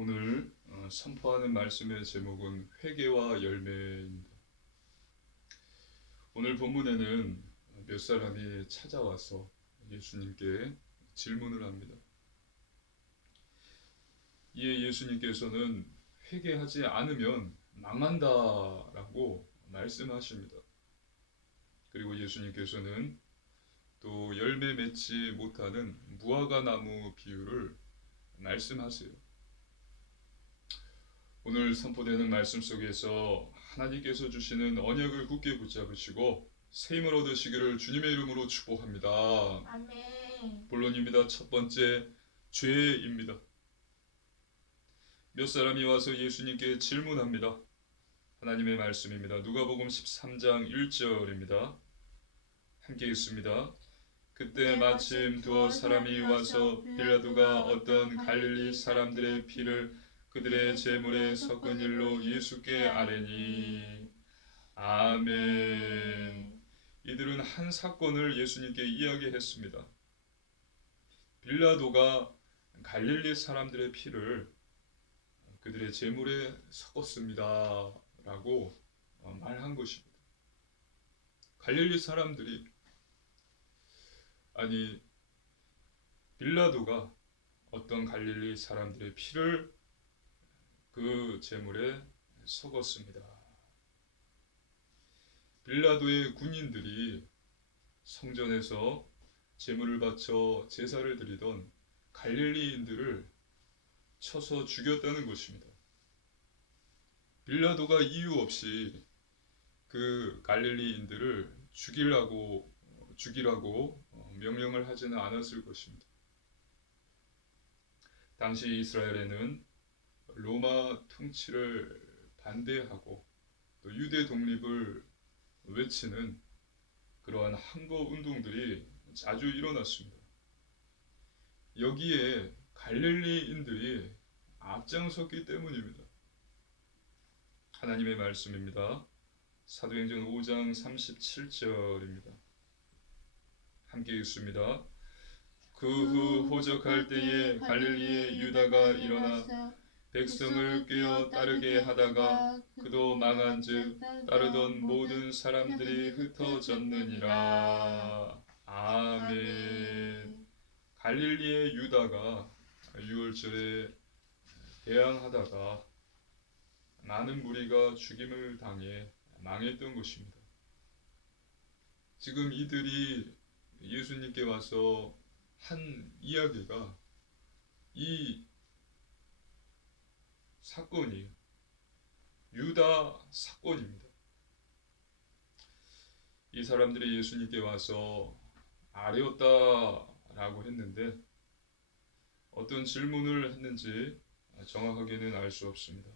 오늘 선포하는 말씀의 제목은 회개와 열매입니다. 오늘 본문에는 몇 사람이 찾아와서 예수님께 질문을 합니다. 이에 예수님께서는 회개하지 않으면 망한다라고 말씀하십니다. 그리고 예수님께서는 또 열매 맺지 못하는 무화과 나무 비유를 말씀하세요. 오늘 선포되는 말씀 속에서 하나님께서 주시는 언약을 굳게 붙잡으시고 새 힘을 얻으시기를 주님의 이름으로 축복합니다. 아멘. 본론입니다. 첫 번째, 죄입니다. 몇 사람이 와서 예수님께 질문합니다. 하나님의 말씀입니다. 누가복음 13장 1절입니다. 함께 읽습니다. 그때 마침 두어 사람이 와서 빌라도가 어떤 갈릴리 사람들의 피를 그들의 제물에 섞은 일로 예수께 아뢰니. 아멘. 이들은 한 사건을 예수님께 이야기했습니다. 빌라도가 갈릴리 사람들의 피를 그들의 제물에 섞었습니다 라고 말한 것입니다. 갈릴리 사람들이, 아니 빌라도가 어떤 갈릴리 사람들의 피를 그 제물에 섞었습니다. 빌라도의 군인들이 성전에서 제물을 바쳐 제사를 드리던 갈릴리인들을 쳐서 죽였다는 것입니다. 빌라도가 이유 없이 그 갈릴리인들을 죽이라고 명령을 하지는 않았을 것입니다. 당시 이스라엘에는 로마 통치를 반대하고 또 유대 독립을 외치는 그러한 항거 운동들이 자주 일어났습니다. 여기에 갈릴리인들이 앞장섰기 때문입니다. 하나님의 말씀입니다. 사도행전 5장 37절입니다. 함께 읽습니다. 그 후 호적할 때에 갈릴리의 유다가 일어나 백성을 꾀어 따르게 하다가 그도 망한즉 따르던 모든 사람들이 흩어졌느니라. 아멘. 갈릴리의 유다가 유월절에 대항하다가 많은 무리가 죽임을 당해 망했던 것입니다. 지금 이들이 예수님께 와서 한 이야기가 이 사건이 유다 사건입니다. 이 사람들이 예수님께 와서 아뢰었다라고 했는데 어떤 질문을 했는지 정확하게는 알 수 없습니다.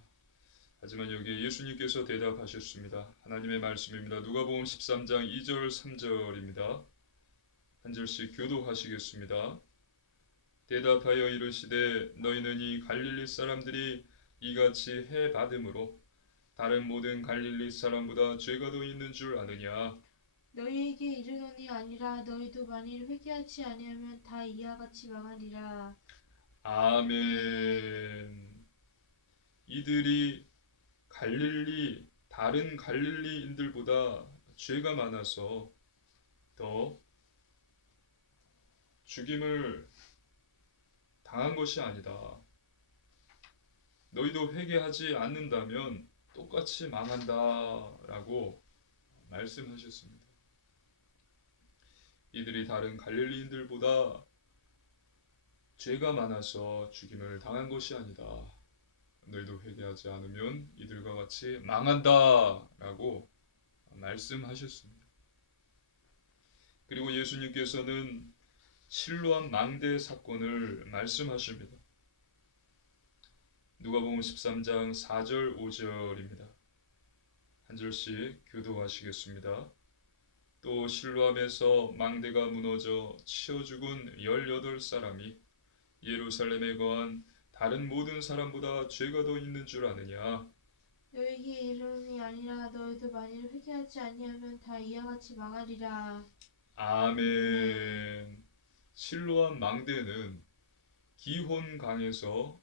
하지만 여기에 예수님께서 대답하셨습니다. 하나님의 말씀입니다. 누가복음 13장 2절 3절입니다. 한 절씩 교독하시겠습니다. 대답하여 이르시되 너희는 이 갈릴리 사람들이 이같이 해 받음으로 다른 모든 갈릴리 사람보다 죄가 더 있는 줄 아느냐? 너희에게 이르노니 아니라 너희도 만일 회개하지 아니하면 다 이와 같이 망하리라. 아멘. 이들이 다른 갈릴리인들보다 죄가 많아서 더 죽임을 당한 것이 아니다. 너희도 회개하지 않는다면 똑같이 망한다라고 말씀하셨습니다. 이들이 다른 갈릴리인들보다 죄가 많아서 죽임을 당한 것이 아니다. 너희도 회개하지 않으면 이들과 같이 망한다라고 말씀하셨습니다. 그리고 예수님께서는 실로암 망대 사건을 말씀하십니다. 누가복음 13장 4절 5절입니다. 한 절씩 교독하시겠습니다. 또 실로암에서 망대가 무너져 치어 죽은 18사람이 예루살렘에 거한 다른 모든 사람보다 죄가 더 있는 줄 아느냐? 너희에게 이르노니 아니라 너희도 만일 회개하지 아니하면 다 이와 같이 망하리라. 아멘. 실로암 망대는 기혼강에서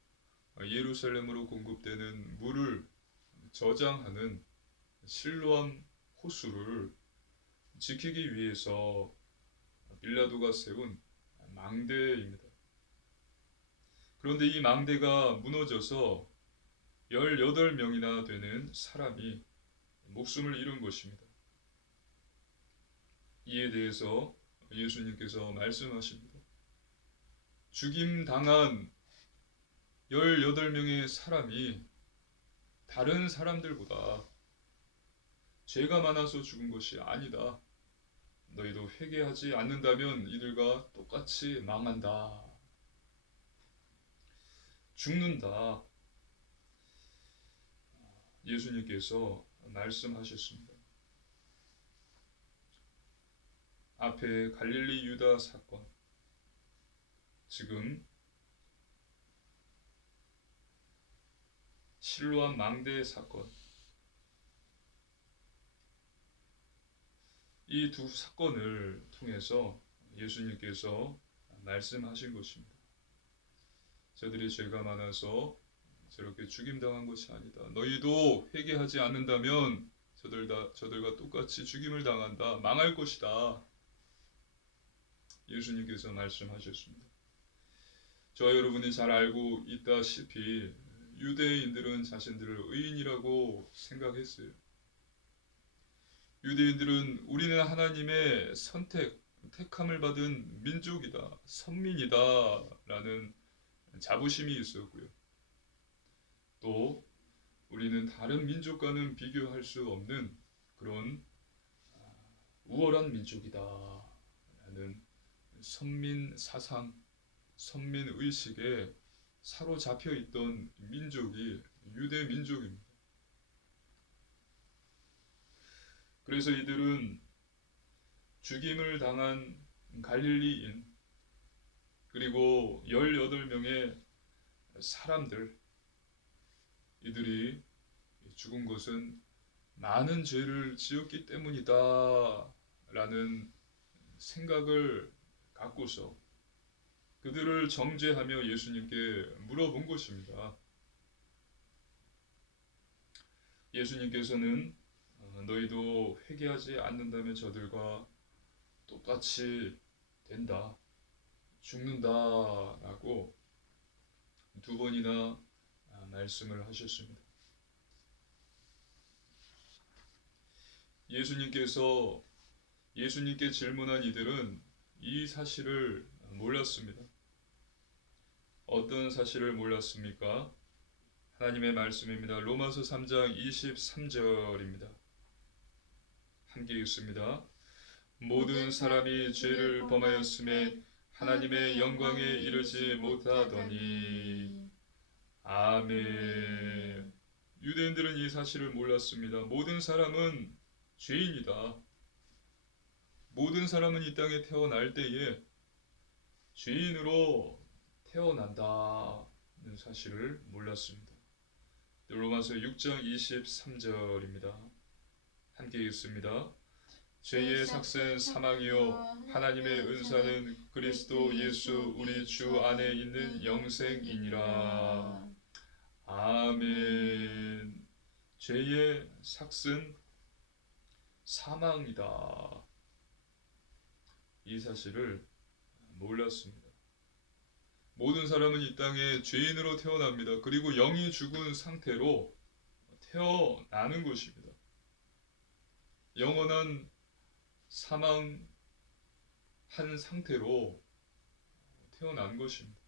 예루살렘으로 공급되는 물을 저장하는 실로암 호수를 지키기 위해서 빌라도가 세운 망대입니다. 그런데 이 망대가 무너져서 18명이나 되는 사람이 목숨을 잃은 것입니다. 이에 대해서 예수님께서 말씀하십니다. 죽임 당한 18명의 사람이 다른 사람들보다 죄가 많아서 죽은 것이 아니다. 너희도 회개하지 않는다면 이들과 똑같이 망한다. 죽는다. 예수님께서 말씀하셨습니다. 앞에 갈릴리 유다 사건, 지금 실로암 망대 사건, 이 두 사건을 통해서 예수님께서 말씀하신 것입니다. 저들이 죄가 많아서 저렇게 죽임당한 것이 아니다. 너희도 회개하지 않는다면 저들과 똑같이 죽임을 당한다. 망할 것이다. 예수님께서 말씀하셨습니다. 저와 여러분이 잘 알고 있다시피 유대인들은 자신들을 의인이라고 생각했어요. 유대인들은 우리는 하나님의 택함을 받은 민족이다, 선민이다 라는 자부심이 있었고요. 또 우리는 다른 민족과는 비교할 수 없는 그런 우월한 민족이다 라는 선민 사상, 선민 의식에 사로잡혀 있던 민족이 유대 민족입니다. 그래서 이들은 죽임을 당한 갈릴리인 그리고 18명의 사람들, 이들이 죽은 것은 많은 죄를 지었기 때문이다 라는 생각을 갖고서 그들을 정죄하며 예수님께 물어본 것입니다. 예수님께서는 너희도 회개하지 않는다면 저들과 똑같이 된다, 죽는다라고 두 번이나 말씀을 하셨습니다. 예수님께 질문한 이들은 이 사실을 몰랐습니다. 어떤 사실을 몰랐습니까? 하나님의 말씀입니다. 로마서 3장 23절입니다. 함께 읽습니다. 모든 사람이 죄를 범하였음에 하나님의 영광에 이르지 못하더니. 아멘. 유대인들은 이 사실을 몰랐습니다. 모든 사람은 죄인이다. 모든 사람은 이 땅에 태어날 때에 죄인으로 태어난다는 사실을 몰랐습니다. 로마서 6장 23절입니다. 함께 읽습니다. 죄의 삭은 사망이요 하나님의 은사는 그리스도 예수 우리 주 안에 있는 영생이니라. 아멘. 죄의 삭은 사망이다. 이 사실을 몰랐습니다. 모든 사람은 이 땅에 죄인으로 태어납니다. 그리고 영이 죽은 상태로 태어나는 것입니다. 영원한 사망한 상태로 태어난 것입니다.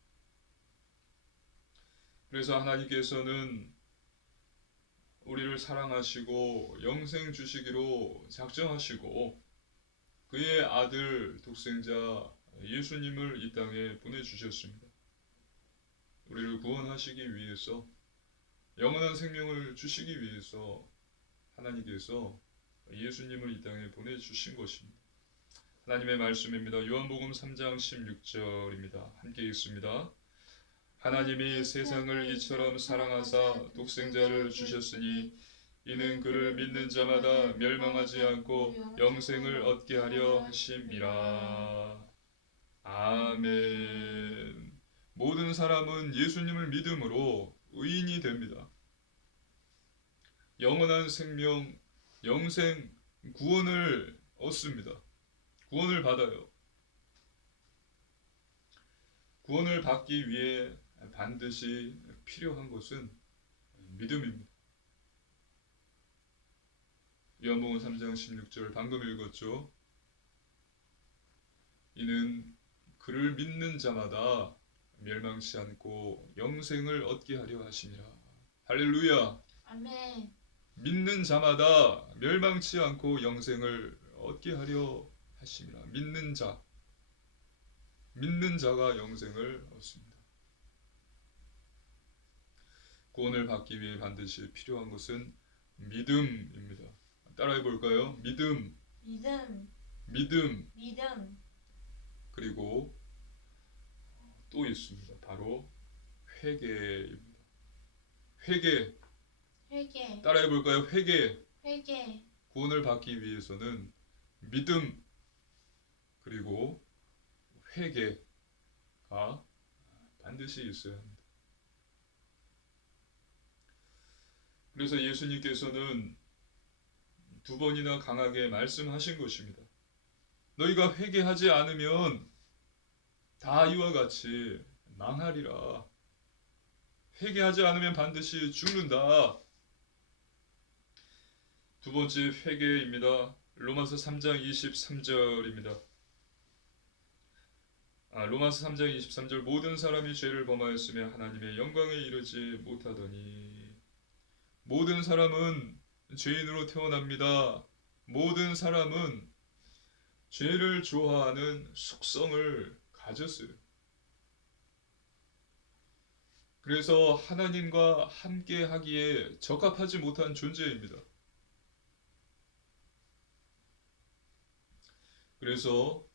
그래서 하나님께서는 우리를 사랑하시고 영생 주시기로 작정하시고 그의 아들 독생자 예수님을 이 땅에 보내주셨습니다. 우리를 구원하시기 위해서, 영원한 생명을 주시기 위해서 하나님께서 예수님을 이 땅에 보내주신 것입니다. 하나님의 말씀입니다. 요한복음 3장 16절입니다. 함께 읽습니다. 하나님이 세상을 이처럼 사랑하사 독생자를 주셨으니 이는 그를 믿는 자마다 멸망하지 않고 영생을 얻게 하려 하심이라. 아멘. 모든 사람은 예수님을 믿음으로 의인이 됩니다. 영원한 생명, 영생, 구원을 얻습니다. 구원을 받아요. 구원을 받기 위해 반드시 필요한 것은 믿음입니다. 요한복음 3장 16절 방금 읽었죠. 이는 그를 믿는 자마다 멸망치 않고 영생을 얻게 하려 하심이라. 할렐루야. 아멘. 믿는 자마다 멸망치 않고 영생을 얻게 하려 하심이라. 믿는 자가 영생을 얻습니다. 구원을 받기 위해 반드시 필요한 것은 믿음입니다. 따라해 볼까요? 믿음. 그리고 또 있습니다. 바로 회개입니다. 회개. 따라해 볼까요? 회개. 구원을 받기 위해서는 믿음 그리고 회개가 반드시 있어야 합니다. 그래서 예수님께서는 두 번이나 강하게 말씀하신 것입니다. 너희가 회개하지 않으면 다 이와 같이 망하리라. 회개하지 않으면 반드시 죽는다. 두 번째 회개입니다. 로마서 3장 23절입니다. 로마서 3장 23절 모든 사람이 죄를 범하였으며 하나님의 영광에 이르지 못하더니 모든 사람은 죄인으로 태어납니다. 모든 사람은 죄를 좋아하는 속성을 가졌어요. 그래서 하나님과 함께 하기에 적합하지 못한 존재입니다. 그래서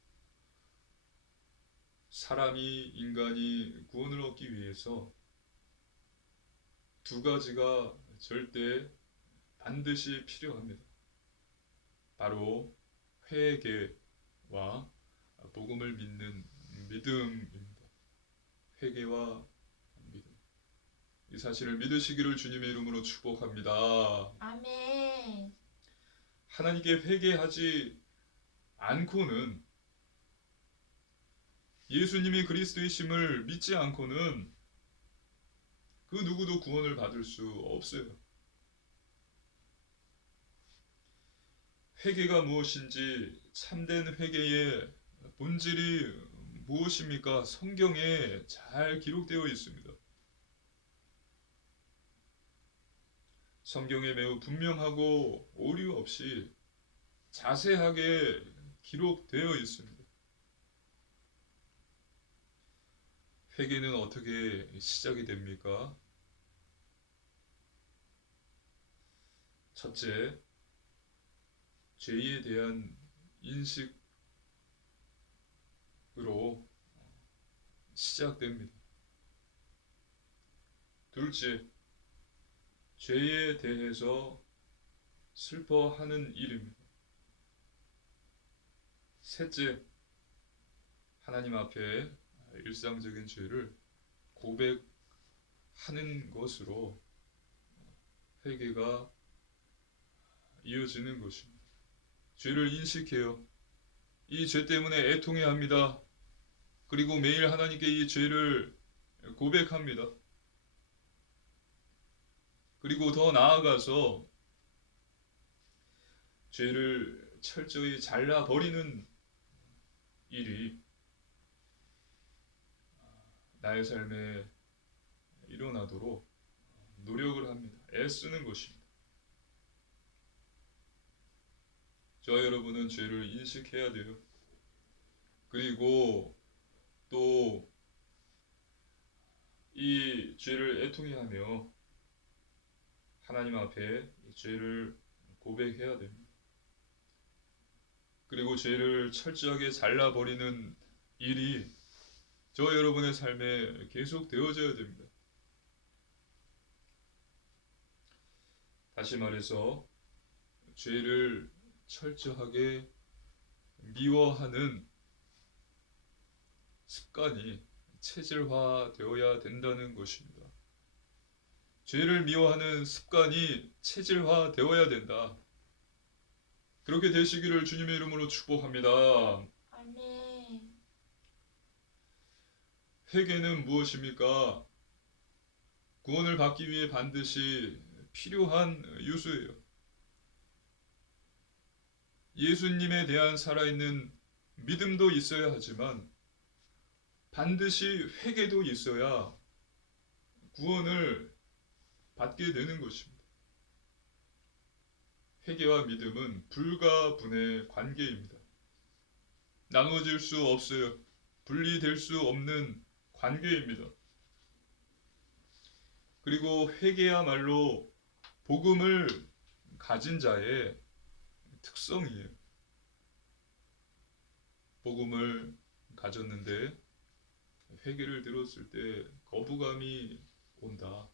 인간이 구원을 얻기 위해서 두 가지가 절대 반드시 필요합니다. 바로 회개와 복음을 믿는 믿음입니다. 회개와 믿음. 이 사실을 믿으시기를 주님의 이름으로 축복합니다. 아멘. 하나님께 회개하지 않고는 예수님이 그리스도이심을 믿지 않고는 그 누구도 구원을 받을 수 없어요. 회개가 무엇인지 참된 회개의 본질이 무엇입니까? 성경에 잘 기록되어 있습니다. 성경에 매우 분명하고 오류 없이 자세하게 기록되어 있습니다. 회개는 어떻게 시작이 됩니까? 첫째, 죄에 대한 인식으로 시작됩니다. 둘째, 죄에 대해서 슬퍼하는 일입니다. 셋째, 하나님 앞에 일상적인 죄를 고백하는 것으로 회개가 이어지는 것입니다. 죄를 인식해요. 이 죄 때문에 애통해야 합니다. 그리고 매일 하나님께 이 죄를 고백합니다. 그리고 더 나아가서 죄를 철저히 잘라버리는 일이 나의 삶에 일어나도록 노력을 합니다. 애쓰는 것입니다. 저와 여러분은 죄를 인식해야 돼요. 그리고 또 이 죄를 애통해하며 하나님 앞에 죄를 고백해야 됩니다. 그리고 죄를 철저하게 잘라버리는 일이 저와 여러분의 삶에 계속 되어져야 됩니다. 다시 말해서 죄를 철저하게 미워하는 습관이 체질화되어야 된다는 것입니다. 죄를 미워하는 습관이 체질화되어야 된다. 그렇게 되시기를 주님의 이름으로 축복합니다. 아멘. 회개는 무엇입니까? 구원을 받기 위해 반드시 필요한 요소예요. 예수님에 대한 살아있는 믿음도 있어야 하지만 반드시 회개도 있어야 구원을 받게 되는 것입니다. 회개와 믿음은 불가분의 관계입니다. 나누어질 수 없어요. 분리될 수 없는 관계입니다. 그리고 회개야말로 복음을 가진 자의 특성이에요. 복음을 가졌는데 회개를 들었을 때 거부감이 온다.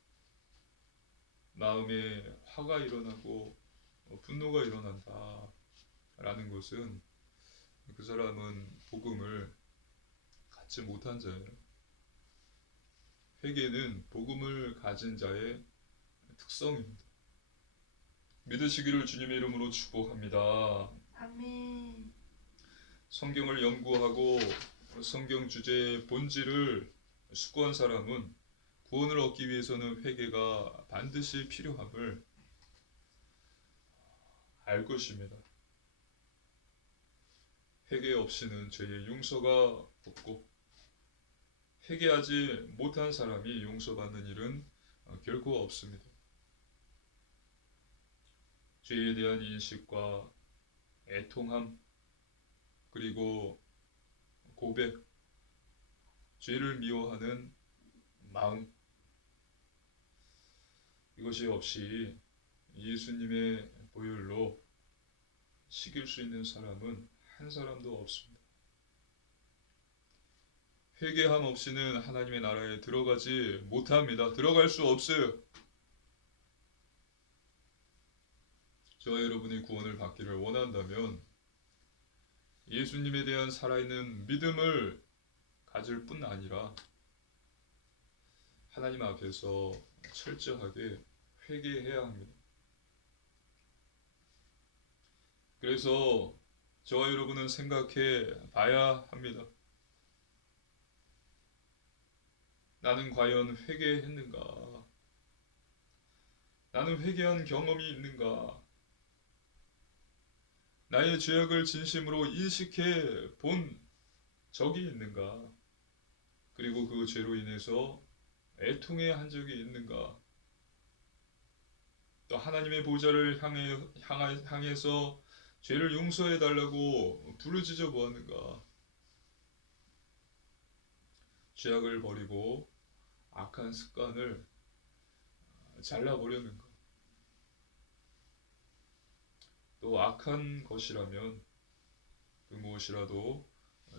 마음에 화가 일어나고 분노가 일어난다. 라는 것은 그 사람은 복음을 갖지 못한 자예요. 회개는 복음을 가진 자의 특성입니다. 믿으시기를 주님의 이름으로 축복합니다. 아멘. 성경을 연구하고 성경 주제의 본질을 숙고한 사람은 구원을 얻기 위해서는 회개가 반드시 필요함을 알 것입니다. 회개 없이는 죄의 용서가 없고 회개하지 못한 사람이 용서받는 일은 결코 없습니다. 죄에 대한 인식과 애통함 그리고 고백, 죄를 미워하는 마음 이것이 없이 예수님의 보혈로 식일 수 있는 사람은 한 사람도 없습니다. 회개함 없이는 하나님의 나라에 들어가지 못합니다. 들어갈 수 없어요. 저와 여러분이 구원을 받기를 원한다면 예수님에 대한 살아있는 믿음을 가질 뿐 아니라 하나님 앞에서 철저하게 회개해야 합니다. 그래서 저와 여러분은 생각해 봐야 합니다. 나는 과연 회개했는가? 나는 회개한 경험이 있는가? 나의 죄악을 진심으로 인식해 본 적이 있는가? 그리고 그 죄로 인해서 애통해 한 적이 있는가? 또 하나님의 보좌를 향해서 죄를 용서해 달라고 부르짖어 보았는가? 죄악을 버리고 악한 습관을 잘라버렸는가? 또 악한 것이라면 그 무엇이라도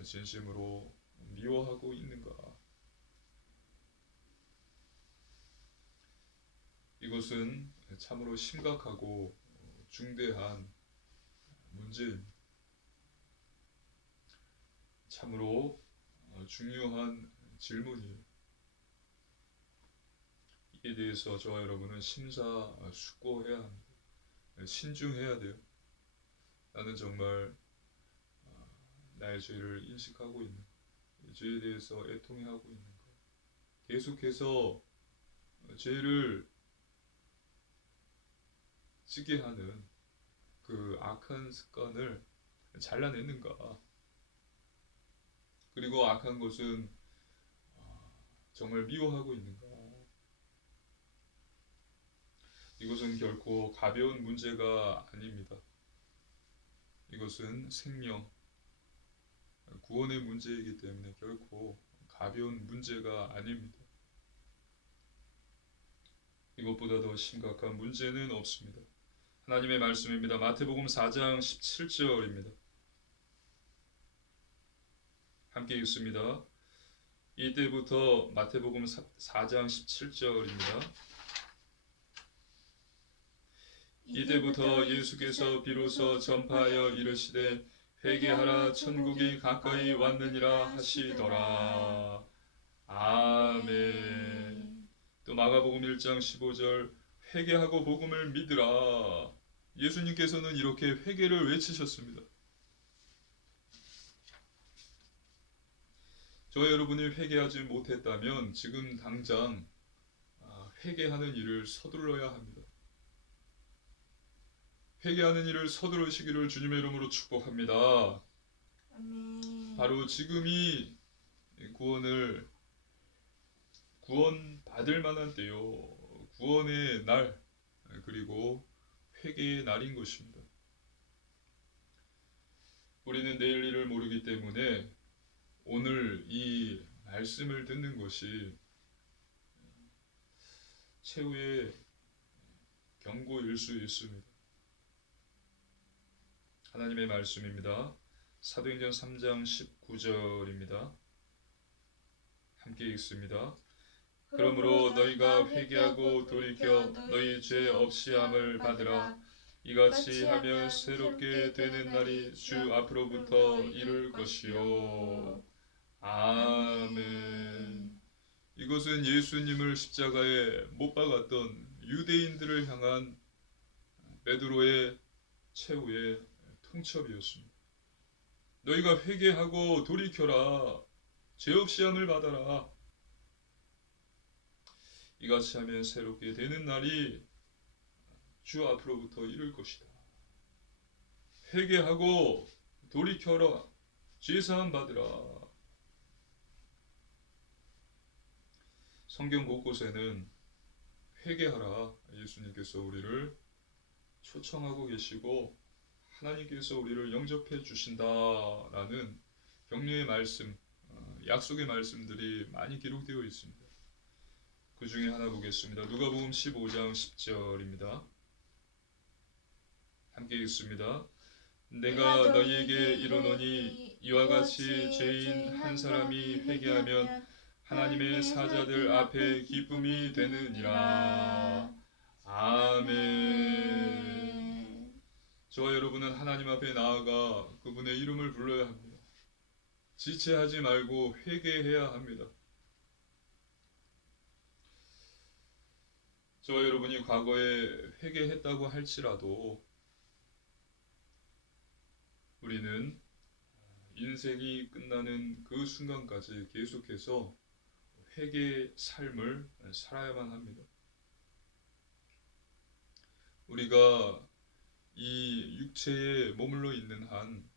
진심으로 미워하고 있는가? 이것은 참으로 심각하고 중대한 문제입니다. 참으로 중요한 질문이에요. 이에 대해서 저와 여러분은 심사숙고해야 합니다. 신중해야 돼요. 나는 정말 나의 죄를 인식하고 있는가? 이 죄에 대해서 애통해하고 있는가? 계속해서 죄를 지게 하는 그 악한 습관을 잘라내는가? 그리고 악한 것은 정말 미워하고 있는가? 이것은 결코 가벼운 문제가 아닙니다. 이것은 생명, 구원의 문제이기 때문에 결코 가벼운 문제가 아닙니다. 이것보다 더 심각한 문제는 없습니다. 하나님의 말씀입니다. 마태복음 4장 17절입니다. 함께 읽습니다. 이때부터 마태복음 4장 17절입니다. 이때부터 예수께서 비로소 전파하여 이르시되 회개하라 천국이 가까이 왔느니라 하시더라. 아멘. 또 마가복음 1장 15절 회개하고 복음을 믿으라. 예수님께서는 이렇게 회개를 외치셨습니다. 저와 여러분이 회개하지 못했다면 지금 당장 회개하는 일을 서둘러야 합니다. 회개하는 일을 서두르시기를 주님의 이름으로 축복합니다. 아멘. 바로 지금이 구원받을 만한 때요. 구원의 날, 그리고 회개의 날인 것입니다. 우리는 내일 일을 모르기 때문에 오늘 이 말씀을 듣는 것이 최후의 경고일 수 있습니다. 하나님의 말씀입니다. 사도행전 3장 19절입니다. 함께 읽습니다. 그러므로 너희가 회개하고 돌이켜 너희 죄 없이함을 받으라. 이같이 하면 새롭게 되는 날이 주 앞으로부터 이룰 것이요. 아멘. 이것은 예수님을 십자가에 못 박았던 유대인들을 향한 베드로의 최후의 통첩이었습니다. 너희가 회개하고 돌이켜라. 죄 없이 함을 받아라. 이같이 하면 새롭게 되는 날이 주 앞으로부터 이룰 것이다. 회개하고 돌이켜라. 죄사함 받으라. 성경 곳곳에는 회개하라. 예수님께서 우리를 초청하고 계시고 하나님께서 우리를 영접해 주신다라는 격려의 말씀, 약속의 말씀들이 많이 기록되어 있습니다. 그 중에 하나 보겠습니다. 누가복음 15장 10절입니다. 함께 읽습니다. 내가 너희에게 이르노니 이와 같이 죄인 한 사람이 회개하면 하나님의 사자들 앞에 기쁨이 되느니라. 아멘. 저와 여러분은 하나님 앞에 나아가 그분의 이름을 불러야 합니다. 지체하지 말고 회개해야 합니다. 저와 여러분이 과거에 회개했다고 할지라도 우리는 인생이 끝나는 그 순간까지 계속해서 회개의 삶을 살아야만 합니다. 우리가 이 육체에 머물러 있는 한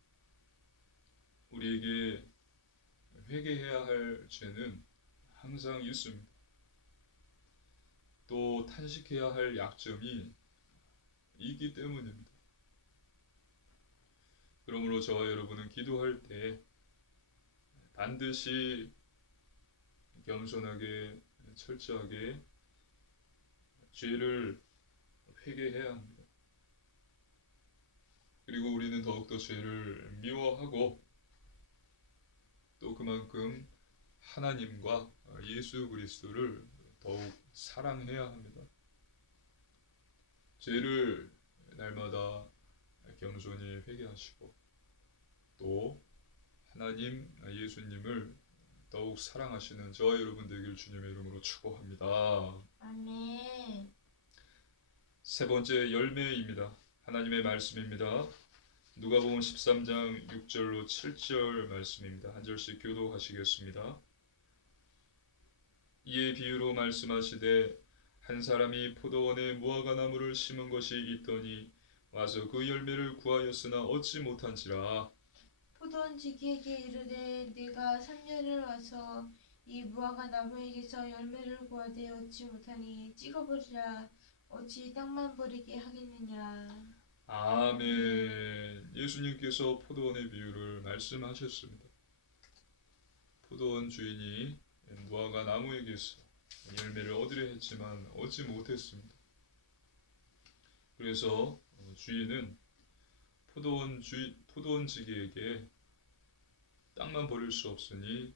우리에게 회개해야 할 죄는 항상 있습니다. 또 탄식해야 할 약점이 있기 때문입니다. 그러므로 저와 여러분은 기도할 때 반드시 겸손하게 철저하게 죄를 회개해야 합니다. 그리고 우리는 더욱더 죄를 미워하고 또 그만큼 하나님과 예수 그리스도를 더욱 사랑해야 합니다. 죄를 날마다 겸손히 회개하시고 또 하나님 예수님을 더욱 사랑하시는 저와 여러분 되길 주님의 이름으로 축복합니다. 아멘. 세 번째 열매입니다. 하나님의 말씀입니다. 누가복음 13장 6절로 7절 말씀입니다. 한 절씩 교독하시겠습니다. 이에 비유로 말씀하시되 한 사람이 포도원에 무화과 나무를 심은 것이 있더니 와서 그 열매를 구하였으나 얻지 못한지라. 포도원 지기에게 이르되 네가 3년을 와서 이 무화과 나무에게서 열매를 구하되 얻지 못하니 찍어버리라. 어찌 땅만 버리게 하겠느냐. 아멘. 예수님께서 포도원의 비유를 말씀하셨습니다. 포도원 주인이 무화과 나무에게서 열매를 얻으려 했지만 얻지 못했습니다. 그래서 주인은 포도원 지기에게 땅만 버릴 수 없으니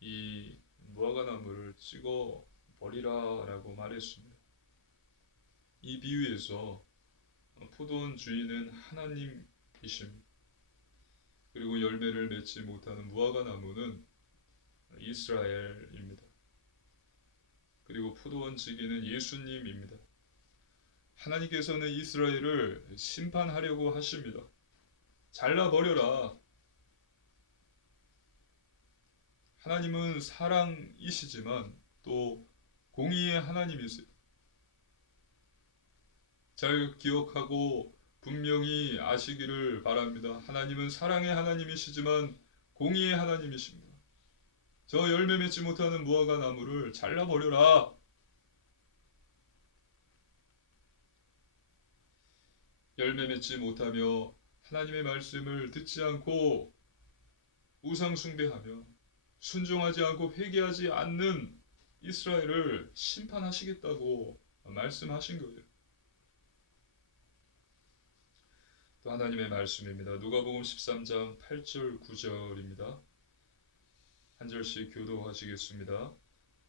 이 무화과 나무를 찍어 버리라라고 말했습니다. 이 비유에서 포도원 주인은 하나님이십니다. 그리고 열매를 맺지 못하는 무화과 나무는 이스라엘입니다. 그리고 포도원 지기는 예수님입니다. 하나님께서는 이스라엘을 심판하려고 하십니다. 잘라버려라. 하나님은 사랑이시지만 또 공의의 하나님이세요. 잘 기억하고 분명히 아시기를 바랍니다. 하나님은 사랑의 하나님이시지만 공의의 하나님이십니다. 저 열매 맺지 못하는 무화과 나무를 잘라버려라. 열매 맺지 못하며 하나님의 말씀을 듣지 않고 우상 숭배하며 순종하지 않고 회개하지 않는 이스라엘을 심판하시겠다고 말씀하신 거예요. 또 하나님의 말씀입니다. 누가복음 13장 8절 9절입니다. 한 절씩 교도하시겠습니다.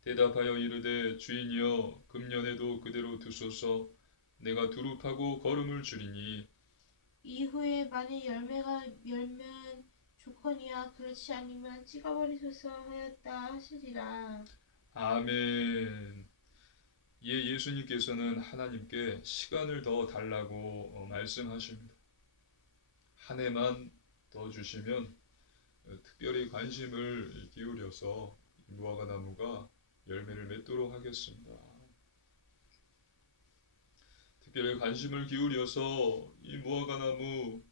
대답하여 이르되 주인이여 금년에도 그대로 두소서 내가 두릅하고 걸음을 줄이니 이후에 만일 열매가 멸면 좋거니와 그렇지 않으면 찍어버리소서 하였다 하시리라. 아멘. 예수님께서는 하나님께 시간을 더 달라고 말씀하십니다. 한 해만 더 주시면 특별히 관심을 기울여서 무화과 나무가 열매를 맺도록 하겠습니다. 특별히 관심을 기울여서 이 무화과 나무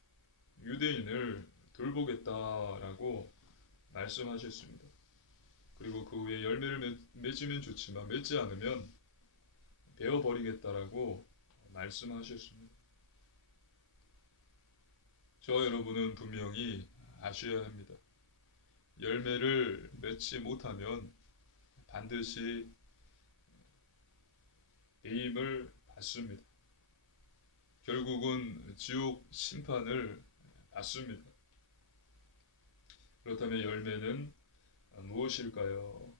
유대인을 돌보겠다라고 말씀하셨습니다. 그리고 그 후에 열매를 맺으면 좋지만 맺지 않으면 베어버리겠다라고 말씀하셨습니다. 저와 여러분은 분명히 아셔야 합니다. 열매를 맺지 못하면 반드시 배임을 받습니다. 결국은 지옥 심판을 받습니다. 그렇다면 열매는 무엇일까요?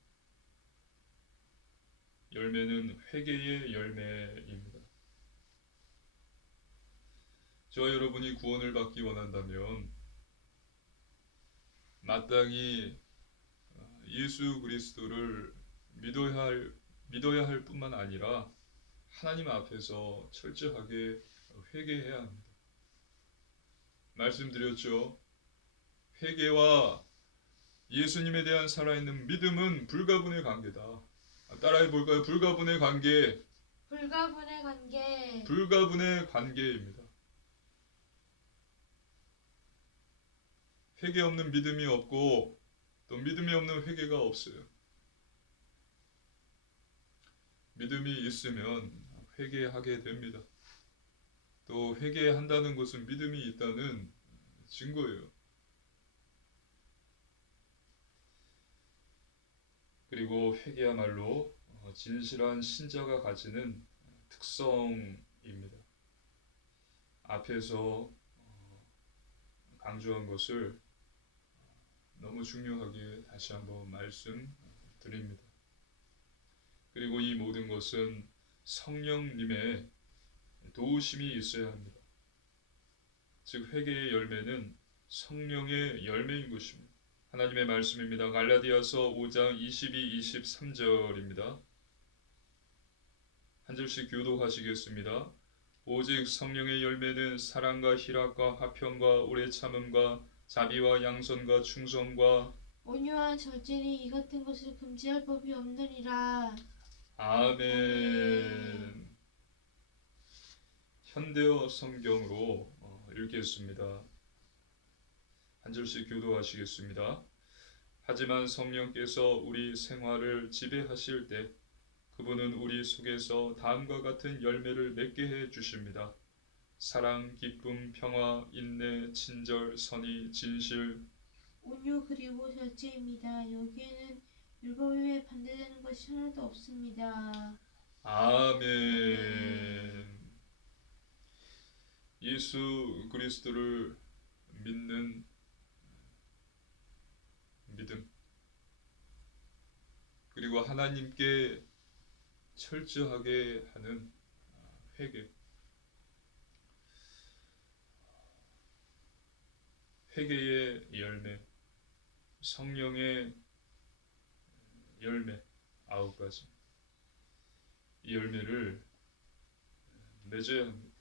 열매는 회개의 열매입니다. 저와 여러분이 구원을 받기 원한다면 마땅히 예수 그리스도를 믿어야 할 뿐만 아니라 하나님 앞에서 철저하게 회개해야 합니다. 말씀드렸죠. 회개와 예수님에 대한 살아있는 믿음은 불가분의 관계다. 따라해 볼까요? 불가분의 관계. 불가분의 관계. 불가분의 관계입니다. 회개 없는 믿음이 없고 또 믿음이 없는 회개가 없어요. 믿음이 있으면 회개하게 됩니다. 또 회개한다는 것은 믿음이 있다는 증거예요. 그리고 회개야말로 진실한 신자가 가지는 특성입니다. 앞에서 강조한 것을 너무 중요하게 다시 한번 말씀드립니다. 그리고 이 모든 것은 성령님의 도우심이 있어야 합니다. 즉 회개의 열매는 성령의 열매인 것입니다. 하나님의 말씀입니다. 갈라디아서 5장 22, 23절입니다. 한 절씩 교독하시겠습니다. 오직 성령의 열매는 사랑과 희락과 화평과 오래 참음과 자비와 양선과 충성과 온유와 절제니 이 같은 것을 금지할 법이 없느니라. 아멘. 현대어 성경으로 읽겠습니다. 한 절씩 교도하시겠습니다. 하지만 성령께서 우리 생활을 지배하실 때 그분은 우리 속에서 다음과 같은 열매를 맺게 해 주십니다. 사랑, 기쁨, 평화, 인내, 친절, 선의, 진실, 온유 그리고 절제입니다. 여기에는 율법에 반대되는 것이 하나도 없습니다. 아멘. 예수 그리스도를 믿는 믿음, 그리고 하나님께 철저하게 하는 회개. 회개의 열매, 성령의 열매 9가지. 이 열매를 맺어야 합니다.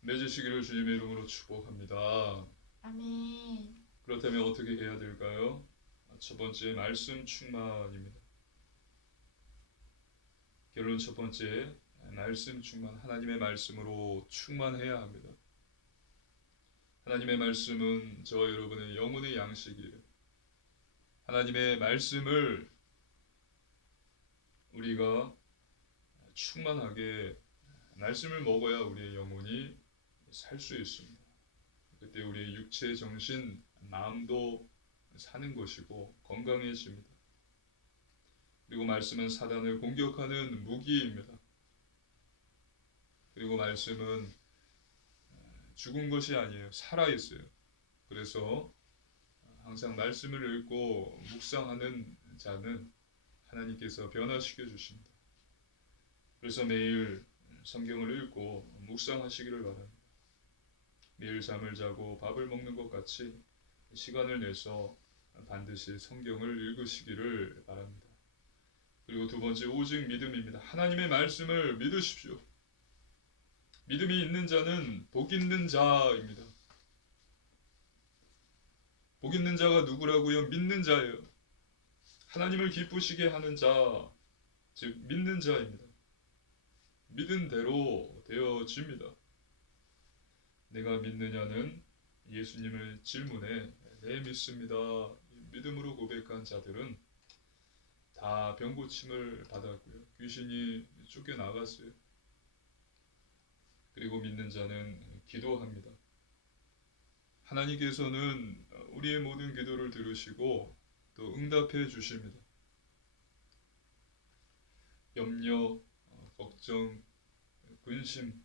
맺으시기를 주님의 이름으로 축복합니다. 아멘. 그렇다면 어떻게 해야 될까요? 첫 번째, 말씀 충만입니다. 결론 첫 번째, 말씀 충만. 하나님의 말씀으로 충만해야 합니다. 하나님의 말씀은 저와 여러분의 영혼의 양식이에요. 하나님의 말씀을 우리가 충만하게 말씀을 먹어야 우리의 영혼이 살 수 있습니다. 그때 우리의 육체, 정신, 마음도 사는 것이고 건강해집니다. 그리고 말씀은 사단을 공격하는 무기입니다. 그리고 말씀은 죽은 것이 아니에요. 살아있어요. 그래서 항상 말씀을 읽고 묵상하는 자는 하나님께서 변화시켜 주십니다. 그래서 매일 성경을 읽고 묵상하시기를 바랍니다. 매일 잠을 자고 밥을 먹는 것 같이 시간을 내서 반드시 성경을 읽으시기를 바랍니다. 그리고 두 번째, 오직 믿음입니다. 하나님의 말씀을 믿으십시오. 믿음이 있는 자는 복 있는 자입니다. 복 있는 자가 누구라고요? 믿는 자예요. 하나님을 기쁘시게 하는 자, 즉 믿는 자입니다. 믿은 대로 되어집니다. 내가 믿느냐는 예수님을 질문해 네 믿습니다. 믿음으로 고백한 자들은 다 병고침을 받았고요. 귀신이 쫓겨나갔어요. 그리고 믿는 자는 기도합니다. 하나님께서는 우리의 모든 기도를 들으시고 또 응답해 주십니다. 염려, 걱정, 근심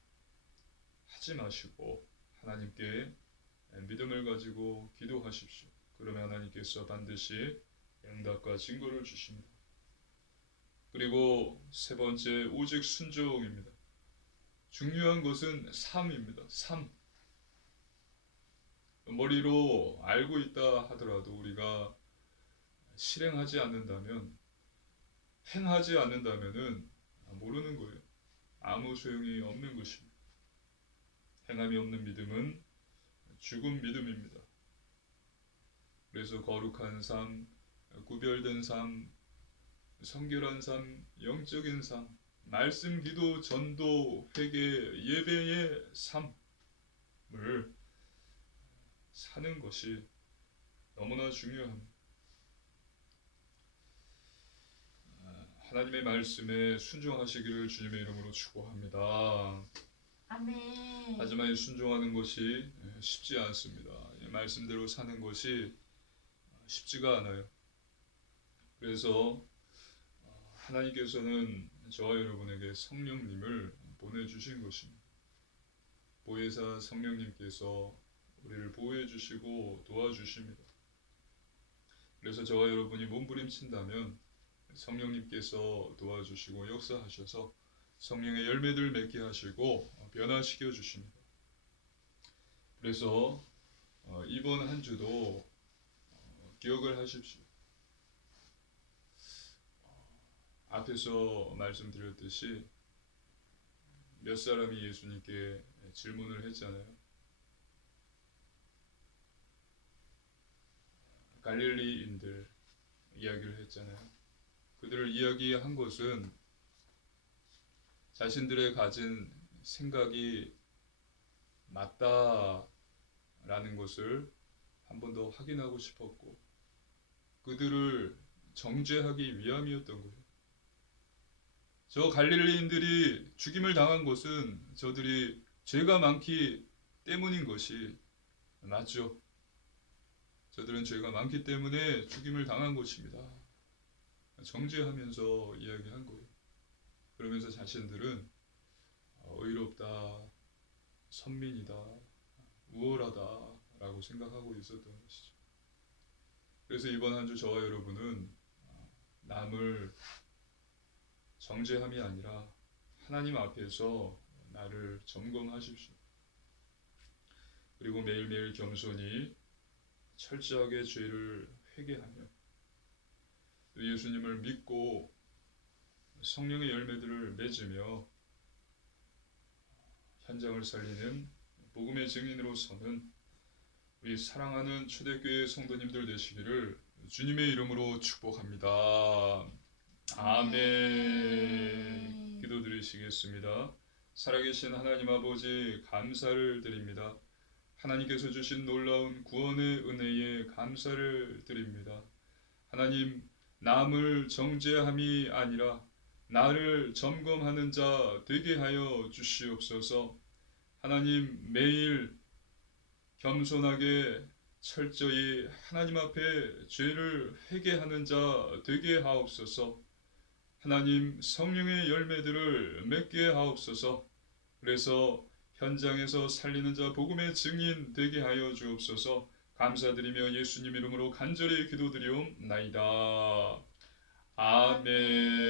하지 마시고 하나님께 믿음을 가지고 기도하십시오. 그러면 하나님께서 반드시 응답과 증거를 주십니다. 그리고 세 번째, 오직 순종입니다. 중요한 것은 삶입니다. 삶. 머리로 알고 있다 하더라도 우리가 실행하지 않는다면, 행하지 않는다면은 모르는 거예요. 아무 소용이 없는 것입니다. 행함이 없는 믿음은 죽은 믿음입니다. 그래서 거룩한 삶, 구별된 삶, 성결한 삶, 영적인 삶, 말씀, 기도, 전도, 회개, 예배의 삶을 사는 것이 너무나 중요합니다. 하나님의 말씀에 순종하시기를 주님의 이름으로 축복합니다. 아멘. 하지만 순종하는 것이 쉽지 않습니다. 말씀대로 사는 것이 쉽지가 않아요. 그래서 하나님께서는 저와 여러분에게 성령님을 보내주신 것입니다. 보혜사 성령님께서 우리를 보호해 주시고 도와주십니다. 그래서 저와 여러분이 몸부림친다면 성령님께서 도와주시고 역사하셔서 성령의 열매들 맺게 하시고 변화시켜 주십니다. 그래서 이번 한 주도 기억을 하십시오. 앞에서 말씀드렸듯이 몇 사람이 예수님께 질문을 했잖아요. 갈릴리인들 이야기를 했잖아요. 그들을 이야기한 것은 자신들의 가진 생각이 맞다라는 것을 한 번 더 확인하고 싶었고 그들을 정죄하기 위함이었던 거예요. 저 갈릴리인들이 죽임을 당한 것은 저들이 죄가 많기 때문인 것이 맞죠. 저들은 죄가 많기 때문에 죽임을 당한 것입니다. 정죄하면서 이야기한 거예요. 그러면서 자신들은 의롭다, 선민이다, 우월하다 라고 생각하고 있었던 것이죠. 그래서 이번 한 주 저와 여러분은 남을 정죄함이 아니라 하나님 앞에서 나를 점검하십시오. 그리고 매일매일 겸손히 철저하게 죄를 회개하며 또 예수님을 믿고 성령의 열매들을 맺으며 현장을 살리는 복음의 증인으로서는 우리 사랑하는 초대교회 성도님들 되시기를 주님의 이름으로 축복합니다. 아멘. 기도드리시겠습니다. 살아계신 하나님 아버지 감사를 드립니다. 하나님께서 주신 놀라운 구원의 은혜에 감사를 드립니다. 하나님, 남을 정죄함이 아니라 나를 점검하는 자 되게 하여 주시옵소서. 하나님, 매일 겸손하게 철저히 하나님 앞에 죄를 회개하는 자 되게 하옵소서. 하나님, 성령의 열매들을 맺게 하옵소서. 그래서 현장에서 살리는 자 복음의 증인 되게 하여 주옵소서. 감사드리며 예수님 이름으로 간절히 기도드리옵나이다. 아멘.